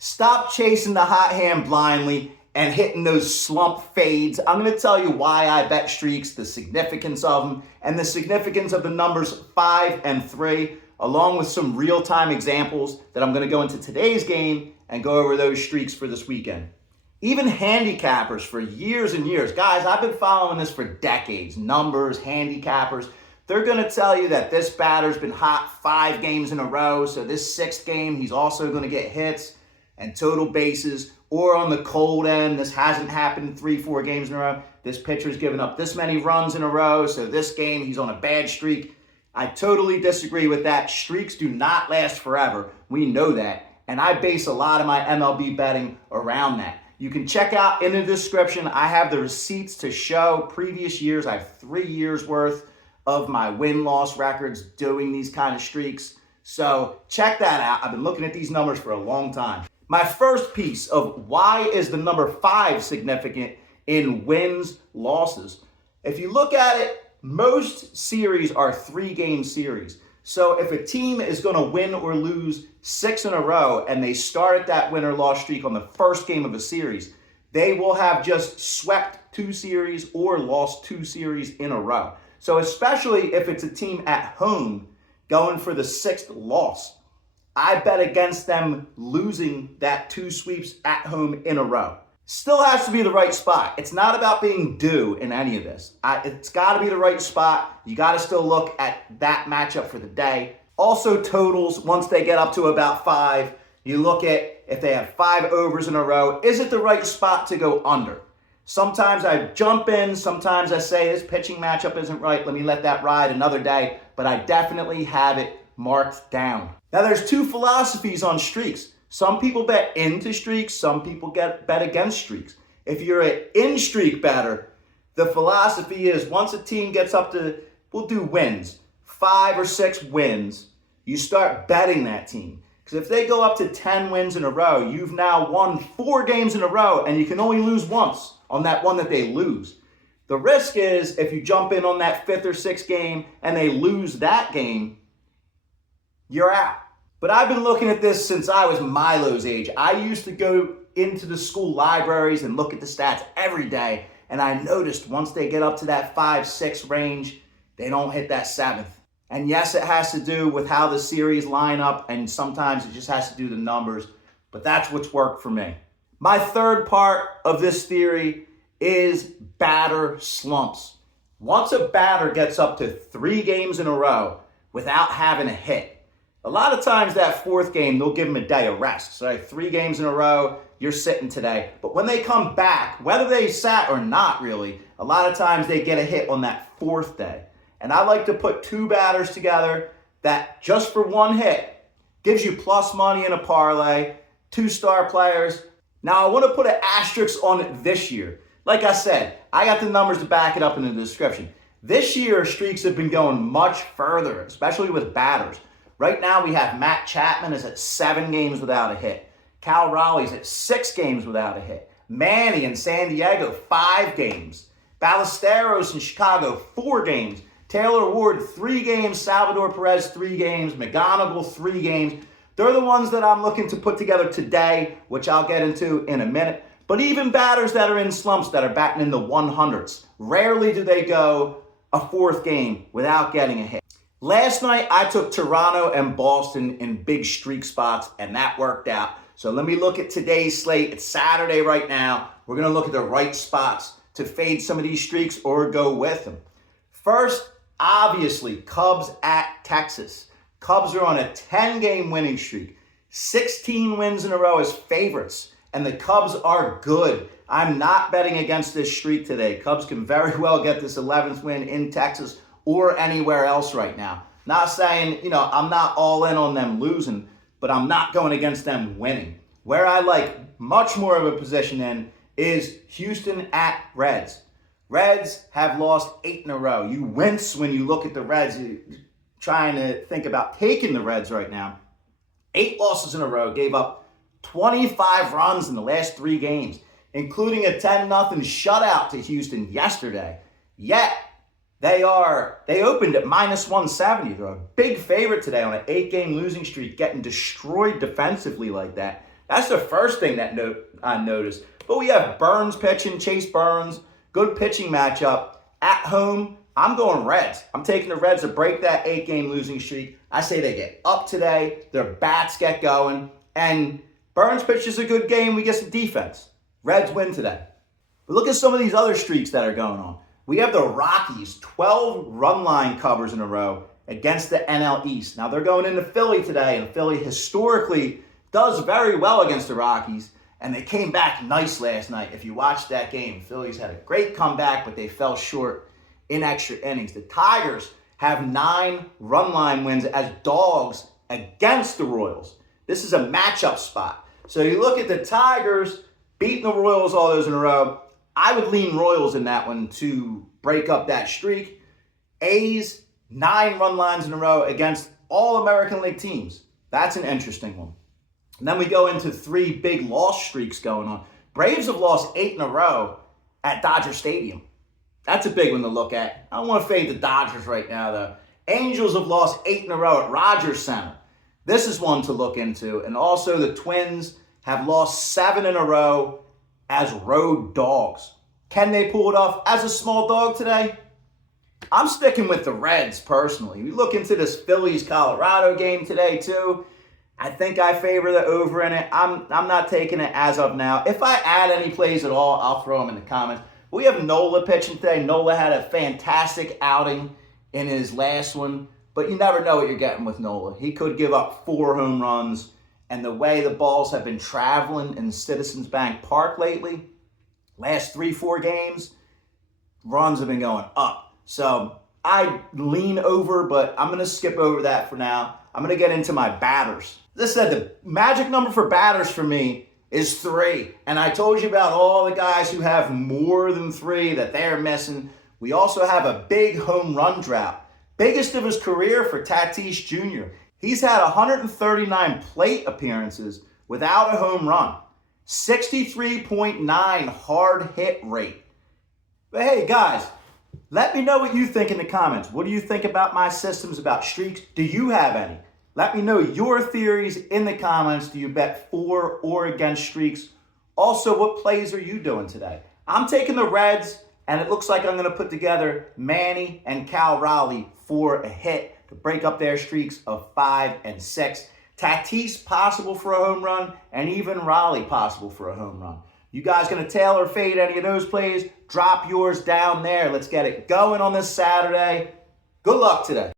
Stop chasing the hot hand blindly and hitting those slump fades. I'm going to tell you why I bet streaks, the significance of them, and the significance of the numbers 5 and 3, along with some real-time examples that I'm going to go into today's game and go over those streaks for this weekend. Even handicappers for years and years, guys, I've been following this for decades, numbers, handicappers, they're going to tell you that this batter's been hot 5 games in a row, so this 6th game, he's also going to get hits and total bases, or on the cold end, this hasn't happened 3-4 games in a row. This pitcher's given up this many runs in a row, so this game he's on a bad streak. I totally disagree with that. Streaks do not last forever. We know that, and I base a lot of my MLB betting around that. You can check out in the description. I have the receipts to show previous years. I have 3 years worth of my win-loss records doing these kind of streaks. So check that out. I've been looking at these numbers for a long time. My first piece of why is the number 5 significant in wins, losses. If you look at it, most series are 3-game series. So if a team is going to win or lose 6 in a row and they start that win or loss streak on the first game of a series, they will have just swept 2 series or lost 2 series in a row. So especially if it's a team at home going for the 6th loss, I bet against them losing that 2 sweeps at home in a row. Still has to be the right spot. It's not about being due in any of this. It's got to be the right spot. You got to still look at that matchup for the day. Also totals, once they get up to about 5, you look at if they have 5 overs in a row, is it the right spot to go under? Sometimes I jump in, sometimes I say this pitching matchup isn't right, let me let that ride another day, but I definitely have it marked down. Now there's 2 philosophies on streaks. Some people bet into streaks, some people bet against streaks. If you're an in-streak better, the philosophy is once a team gets up to, we'll do wins, 5 or 6 wins, you start betting that team. Because if they go up to 10 wins in a row, you've now won 4 games in a row and you can only lose once on that one that they lose. The risk is if you jump in on that 5th or 6th game and they lose that game, you're out. But I've been looking at this since I was Milo's age. I used to go into the school libraries and look at the stats every day, and I noticed once they get up to that 5-6 range, they don't hit that 7th. And yes, it has to do with how the series line up, and sometimes it just has to do with the numbers, but that's what's worked for me. My third part of this theory is batter slumps. Once a batter gets up to 3 games in a row without having a hit, a lot of times that 4th game, they'll give them a day of rest. So 3 games in a row, you're sitting today. But when they come back, whether they sat or not really, a lot of times they get a hit on that 4th day. And I like to put 2 batters together that just for 1 hit gives you plus money in a parlay, 2 star players. Now I want to put an asterisk on this year. Like I said, I got the numbers to back it up in the description. This year, streaks have been going much further, especially with batters. Right now, we have Matt Chapman is at 7 games without a hit. Cal Raleigh's at 6 games without a hit. Manny in San Diego, 5 games. Ballesteros in Chicago, 4 games. Taylor Ward, 3 games. Salvador Perez, 3 games. McGonigal, 3 games. They're the ones that I'm looking to put together today, which I'll get into in a minute. But even batters that are in slumps that are batting in the 100s, rarely do they go a 4th game without getting a hit. Last night, I took Toronto and Boston in big streak spots, and that worked out. So let me look at today's slate. It's Saturday right now. We're going to look at the right spots to fade some of these streaks or go with them. First, obviously, Cubs at Texas. Cubs are on a 10-game winning streak. 16 wins in a row as favorites, and the Cubs are good. I'm not betting against this streak today. Cubs can very well get this 11th win in Texas or anywhere else right now. Not saying, I'm not all in on them losing, but I'm not going against them winning. Where I like much more of a position in is Houston at Reds. Reds have lost 8 in a row. You wince when you look at the Reds. You're trying to think about taking the Reds right now. 8 losses in a row, gave up 25 runs in the last 3 games, including a 10-0 shutout to Houston yesterday. Yet, they opened at -170. They're a big favorite today on an 8-game losing streak, getting destroyed defensively like that. That's the first thing that I noticed. But we have Burns pitching, Chase Burns, good pitching matchup. At home, I'm going Reds. I'm taking the Reds to break that 8-game losing streak. I say they get up today, their bats get going, and Burns pitches a good game, we get some defense. Reds win today. But look at some of these other streaks that are going on. We have the Rockies, 12 run line covers in a row against the NL East. Now they're going into Philly today, and Philly historically does very well against the Rockies, and they came back nice last night. If you watched that game, Phillies had a great comeback, but they fell short in extra innings. The Tigers have 9 run line wins as dogs against the Royals. This is a matchup spot. So you look at the Tigers beating the Royals all those in a row. I would lean Royals in that one to break up that streak. A's, 9 run lines in a row against all American League teams. That's an interesting one. And then we go into 3 big loss streaks going on. Braves have lost 8 in a row at Dodger Stadium. That's a big one to look at. I don't want to fade the Dodgers right now, though. Angels have lost 8 in a row at Rogers Center. This is one to look into. And also the Twins have lost 7 in a row as road dogs. Can they pull it off as a small dog today? I'm sticking with the Reds personally. We look into this Phillies-Colorado game today too. I think I favor the over in it. I'm not taking it as of now. If I add any plays at all, I'll throw them in the comments. We have Nola pitching today. Nola had a fantastic outing in his last one, but you never know what you're getting with Nola. He could give up 4 home runs, and the way the balls have been traveling in Citizens Bank Park lately, last 3-4 games, runs have been going up. So I lean over, but I'm going to skip over that for now. I'm going to get into my batters. As I said, the magic number for batters for me is 3. And I told you about all the guys who have more than 3 that they're missing. We also have a big home run drought. Biggest of his career for Tatis Jr. He's had 139 plate appearances without a home run. 63.9 hard hit rate. But hey, guys, let me know what you think in the comments. What do you think about my systems, about streaks? Do you have any? Let me know your theories in the comments. Do you bet for or against streaks? Also, what plays are you doing today? I'm taking the Reds, and it looks like I'm going to put together Manny and Cal Raleigh for a hit to break up their streaks of 5 and 6. Tatis possible for a home run, and even Raleigh possible for a home run. You guys going to tail or fade any of those plays? Drop yours down there. Let's get it going on this Saturday. Good luck today.